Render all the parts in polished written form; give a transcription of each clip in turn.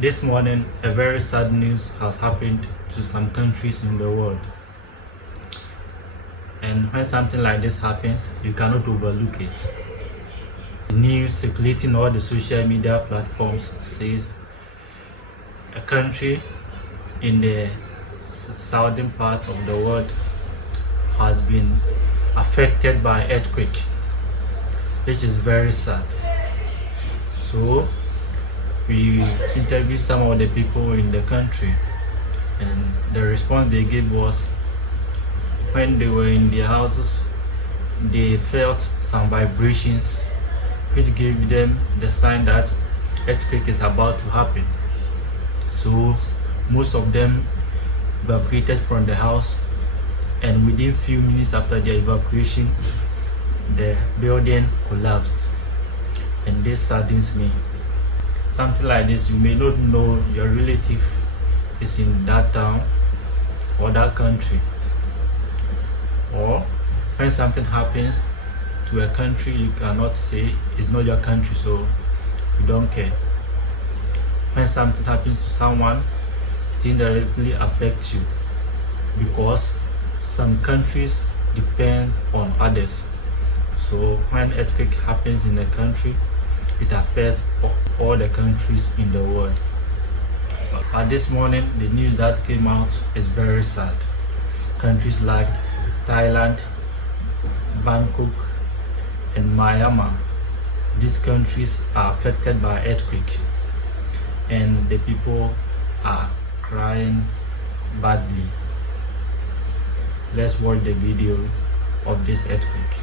This morning, a very sad news has happened to some countries in the world. And when something like this happens, you cannot overlook it. The news circulating all the social media platforms says a country in the southern part of the world has been affected by earthquake, which is very sad. So we interviewed some of the people in the country, and the response they gave was when they were in their houses, they felt some vibrations which gave them the sign that earthquake is about to happen. So most of them evacuated from the house, and within few minutes after the evacuation, the building collapsed. And this saddens me. Something like this, you may not know your relative is in that town or that country, or when something happens to a country, you cannot say it's not your country, so you don't care. When something happens to someone, it indirectly affects you, because some countries depend on others. So when earthquake happens in a country, it affects all the countries in the world. But this morning, the news that came out is very sad. Countries like Thailand, Bangkok, and Myanmar, these countries are affected by earthquake, and the people are crying badly. Let's watch the video of this earthquake.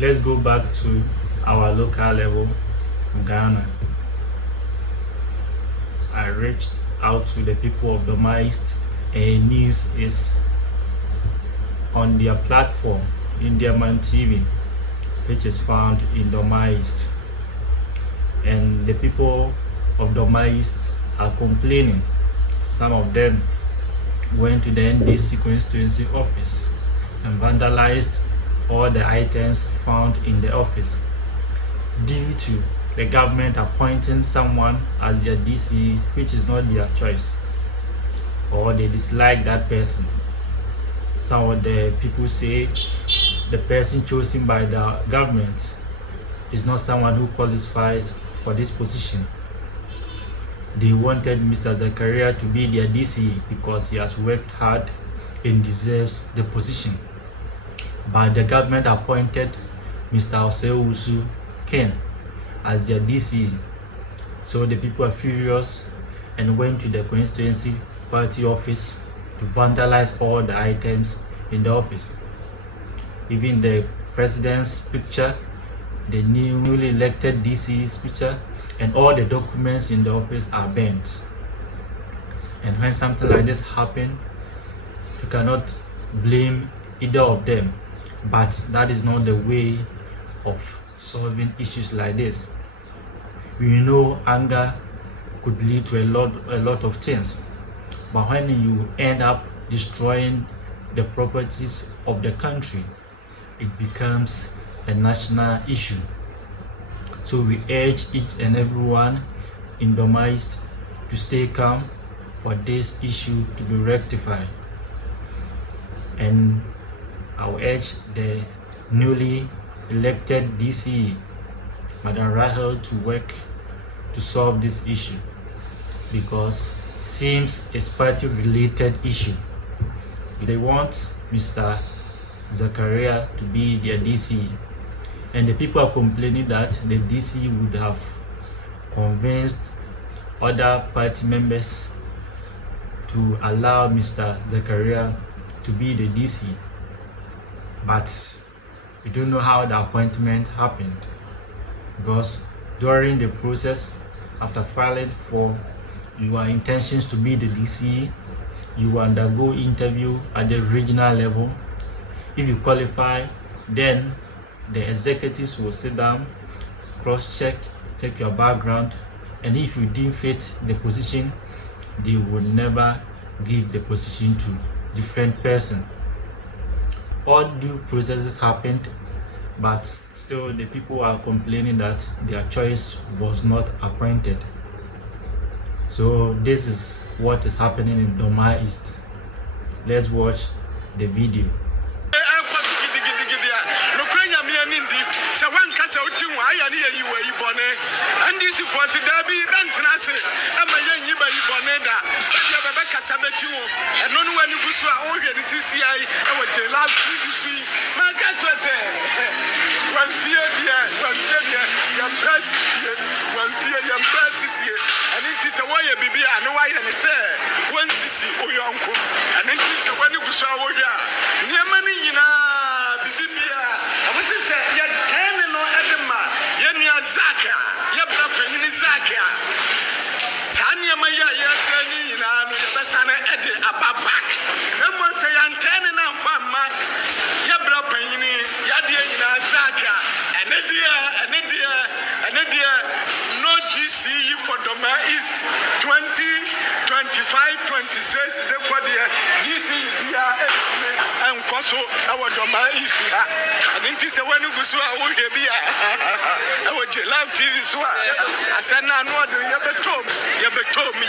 Let's go back to our local level, Ghana. I reached out to the people of the East, and news is on their platform, Indiaman TV, which is found in the East. And the people of the East are complaining. Some of them went to the NDC constituency office and vandalized all the items found in the office due to the government appointing someone as their DC, which is not their choice, or they dislike that person. Some of the people say the person chosen by the government is not someone who qualifies for this position. They wanted Mr. Zakaria to be their DC because he has worked hard and deserves the position. But the government appointed Mr. Oseusu Ken as their DC. So the people are furious and went to the constituency party office to vandalize all the items in the office. Even the president's picture, the newly elected DC's picture, and all the documents in the office are burnt. And when something like this happens, you cannot blame either of them. But that is not the way of solving issues like this. We know anger could lead to a lot of things, but when you end up destroying the properties of the country, it becomes a national issue. So we urge each and everyone in the East to stay calm for this issue to be rectified. And I will urge the newly elected DC, Madam Rahel, to work to solve this issue, because it seems it's party-related issue. They want Mr. Zachariah to be their DC. And the people are complaining that the DC would have convinced other party members to allow Mr. Zachariah to be the DC. But we don't know how the appointment happened, because during the process, after filing for your intentions to be the DC, you will undergo interview at the regional level. If you qualify, then the executives will sit down, cross-check, check your background, and if you didn't fit the position, they will never give the position to different person. All due processes happened, but still the people are complaining that their choice was not appointed. So this is what is happening in Doma East. Let's watch the video. No DC for Doma East 2025-26. The DC and Koso our Doma East. And it is when you go to our live TV. I said, no, you have told me.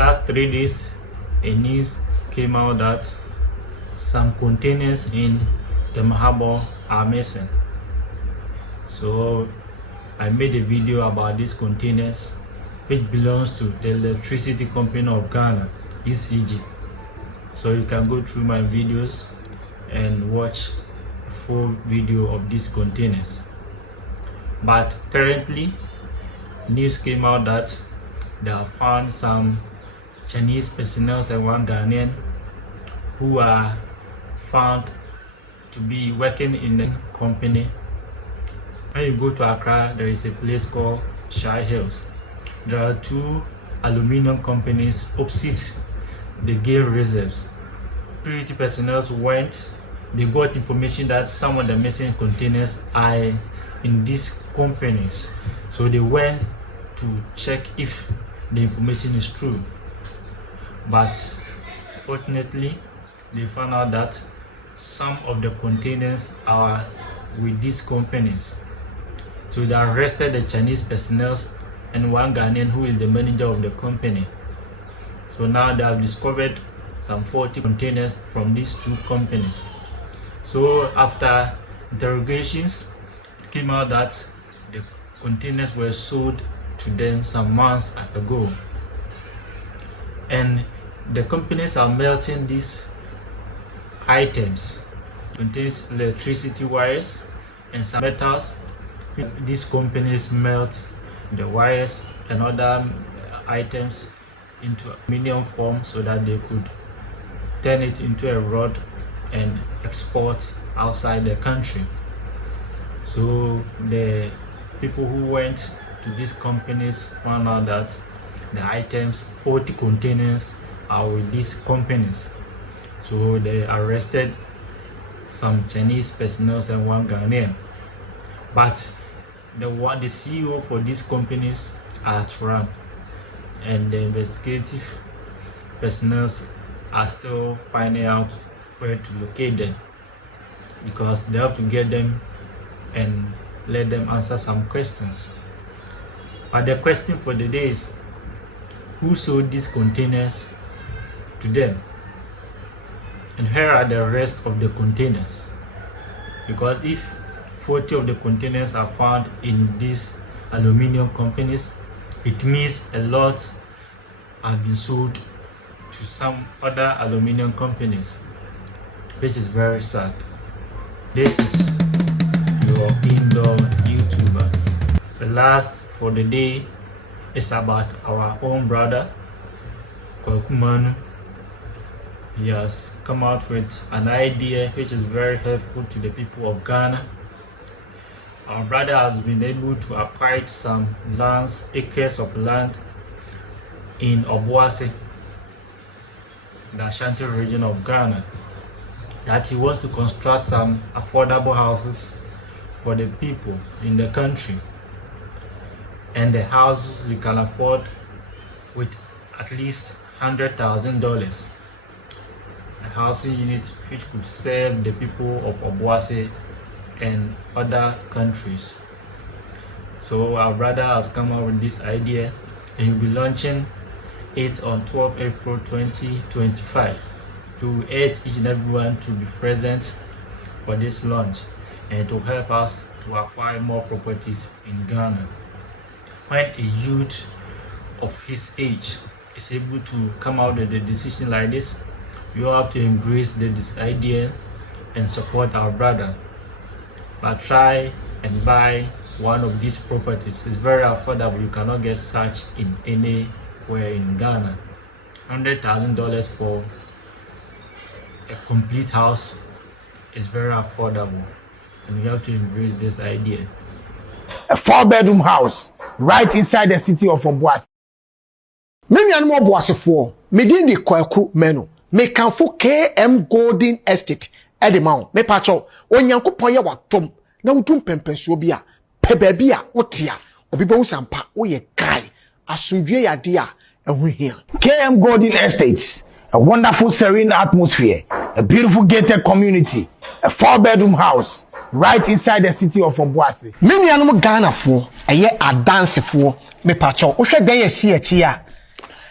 last 3 days, a news came out that some containers in the harbor are missing. So I made a video about these containers, which belongs to the electricity company of Ghana, ECG. So you can go through my videos and watch a full video of these containers. But currently, news came out that they have found some Chinese personnel and one Ghanaian who are found to be working in the company. When you go to Accra, there is a place called Shy Hills. There are 2 aluminium companies opposite the game reserves. Security personnel went. They got information that some of the missing containers are in these companies, so they went to check if the information is true. But fortunately, they found out that some of the containers are with these companies. So they arrested the Chinese personnel and one Ghanaian who is the manager of the company. So now they have discovered some 40 containers from these 2 companies. So after interrogations, it came out that the containers were sold to them some months ago. And the companies are melting these items. It contains electricity wires and some metals. These companies melt the wires and other items into aluminium form so that they could turn it into a rod and export outside the country. So the people who went to these companies found out that the items, 40 containers, are with these companies. So they arrested some Chinese personnel and one Ghanaian. But the CEO for these companies are at run, and the investigative personnel are still finding out where to locate them, because they have to get them and let them answer some questions. But the question for the day is, who sold these containers to them? And here are the rest of the containers. Because if 40 of the containers are found in these aluminium companies, it means a lot have been sold to some other aluminium companies, which is very sad. This is your indoor YouTuber. The last for the day is about our own brother, Kwaku Manu. He has come out with an idea which is very helpful to the people of Ghana. Our brother has been able to acquire some lands, acres of land in Obuasi, the Ashanti region of Ghana, that he wants to construct some affordable houses for the people in the country. And the houses you can afford with at least $100,000. A housing unit which could serve the people of Obuasi and other countries. So our brother has come up with this idea, and he'll be launching it on 12 April 2025. To urge each and everyone to be present for this launch and to help us to acquire more properties in Ghana. When a youth of his age is able to come out with a decision like this, you have to embrace this idea and support our brother. But try and buy one of these properties. It's very affordable. You cannot get such in anywhere in Ghana. $100,000 for a complete house is very affordable, and you have to embrace this idea. A 4-bedroom house right inside the city of Obuasi. Many animal Obuasi me din the Kwaku Manu. Me can for KM Golden Estate. Edemount, me pacho, onyankopon ye watom, na wutum pempensuo bi a, pe baabi a wotia, obi be wusampa, wo ye guy, asundwe ya de a, eho hia. KM Golden Estates, a wonderful serene atmosphere, a beautiful gated community, a 4-bedroom house, right inside the city of Obuasi. Many animal Ghana fo, eye a dance fo, me pacho, wo hwe dan ye si achi a,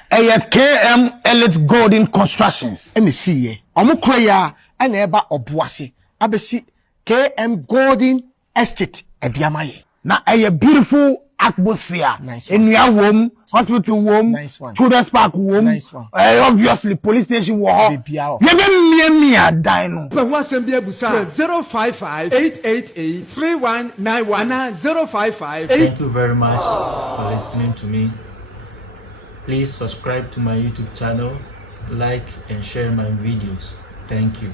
KM Elite Golden Constructions. And see ye. Omukraya and eba obuasi. Abesi KM Golden Estate ediamaye. Na a beautiful atmosphere. Nice In your home, hospital home, nice one. children's park home. Nice one. Obviously, police station war. Yebe dino. But once and be able to 055 888 3191 055. Thank you very much for listening to me. Please subscribe to my YouTube channel, like and share my videos. Thank you.